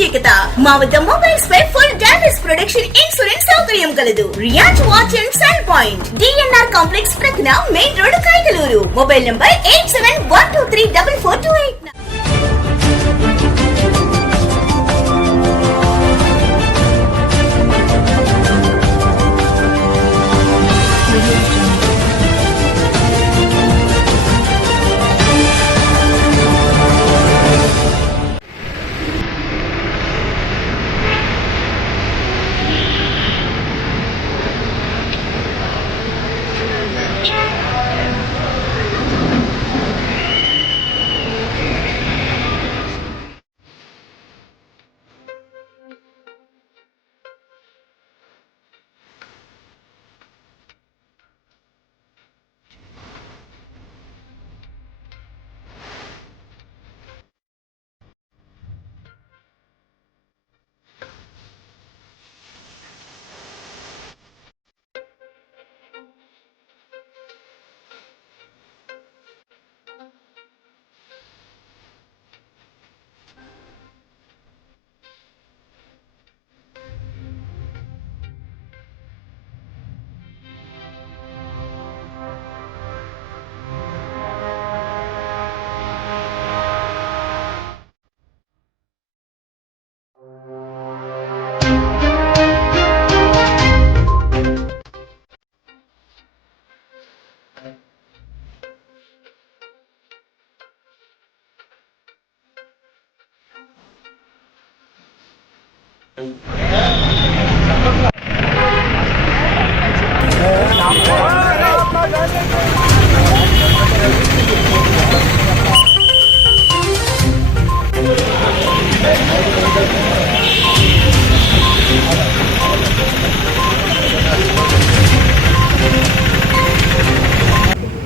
ప్రత్యేకత. మా వద్ద మొబైల్స్ పై ఫుల్ డ్యామేజ్ ప్రొటెక్షన్ ఇన్సూరెన్స్ సౌకర్యం కలదు. Riyaz watch and cell point, DNR complex ప్రక్కన main road, Kaikaluru. Mobile number 8712344289.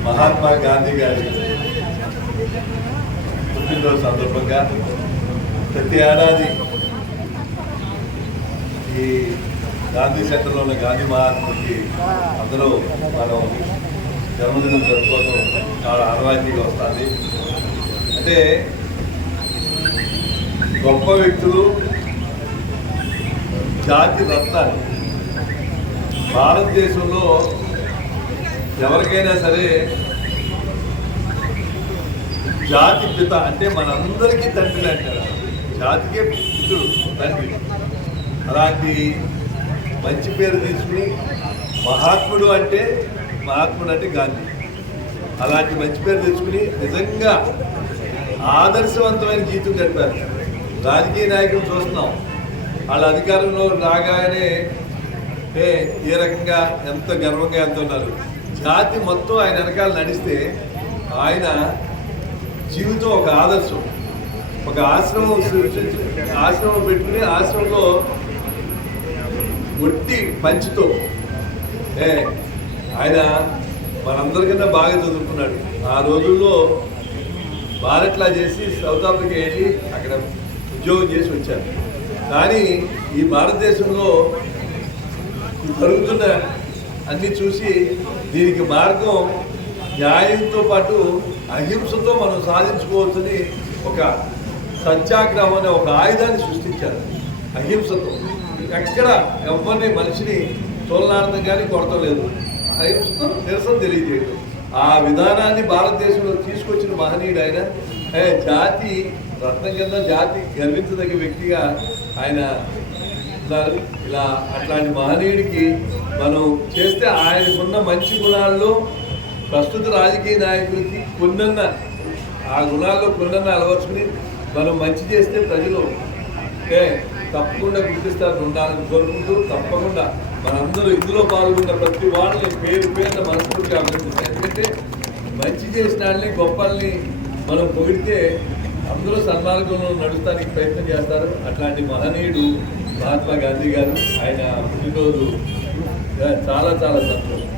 Mahatma Gandhi గారి పుట్టినరోజు సందర్భంగా ప్రతి ఏడాది ఈ గాంధీ సెంటర్లో ఉన్న గాంధీ మహాత్ముడికి అందరూ మనం జన్మదినం జరుపుకోవడం చాలా ఆనవాయితీగా వస్తుంది. అంటే గొప్ప వ్యక్తులు, జాతి రత్నాలు. భారతదేశంలో ఎవరికైనా సరే జాతి పిత అంటే మనందరికీ తండ్రి అంటారు. జాతికే పితుడు తండ్రి. అలాంటి మంచి పేరు తీసుకుని మహాత్ముడు అంటే గాంధీ. అలాంటి మంచి పేరు తెచ్చుకుని నిజంగా ఆదర్శవంతమైన జీవితం గడిపారు. రాజకీయ నాయకులు చూస్తున్నాం, వాళ్ళ అధికారంలో రాగానే ఏ రకంగా ఎంత గర్వంగా వెళ్తున్నారు. జాతి మొత్తం ఆయన వెనకాల నడిస్తే ఆయన జీవితం ఒక ఆదర్శం. ఒక ఆశ్రమం పెట్టుకుని ఆశ్రమంలో ఒట్టి పంచితో ఆయన మనందరికన్నా బాగా చదువుకున్నాడు. ఆ రోజుల్లో భారత్లా చేసి సౌత్ ఆఫ్రికా వెళ్ళి అక్కడ ఉద్యోగం చేసి వచ్చారు. కానీ ఈ భారతదేశంలో జరుగుతున్న అన్నీ చూసి దీనికి మార్గం న్యాయంతో పాటు అహింసతో మనం సాధించుకోవచ్చని ఒక సత్యాగ్రహం అనే ఒక ఆయుధాన్ని సృష్టించారు. అహింసతో ఎక్కడ ఎవరిని మనిషిని తోలనాడడం కానీ కొడతం లేదు. అహింసతో నిరసన తెలియజేయడం, ఆ విధానాన్ని భారతదేశంలో తీసుకొచ్చిన మహనీయుడు ఆయన. జాతి రత్నం కింద జాతి గర్వించదగ్గ వ్యక్తిగా ఆయన ఉన్నారు. ఇలా అట్లాంటి మహనీయుడికి మనం చేస్తే ఆయనకున్న మంచి గుణాల్లో ప్రస్తుత రాజకీయ నాయకులకి కొన్నన్న ఆ గుణాల్లో కొన్నన్న అలవర్చుకుని మనం మంచి చేస్తే ప్రజలు తప్పకుండా గుర్తిస్తారు. ఉండాలని కోరుకుంటూ తప్పకుండా మనందరూ ఇందులో పాల్గొన్న ప్రతి వాళ్ళని పేరు పేరున మనస్ఫూర్తిగా అభినందిస్తాం. ఎందుకంటే మంచి చేసిన వాళ్ళని గొప్పల్ని మనం పొగిడితే అందరూ సన్మార్గంలో నడుస్తానికి ప్రయత్నం చేస్తారు. అట్లాంటి మహనీయుడు మహాత్మా గాంధీ గారు. ఆయన పుట్టినరోజు చాలా చాలా సంతోషం.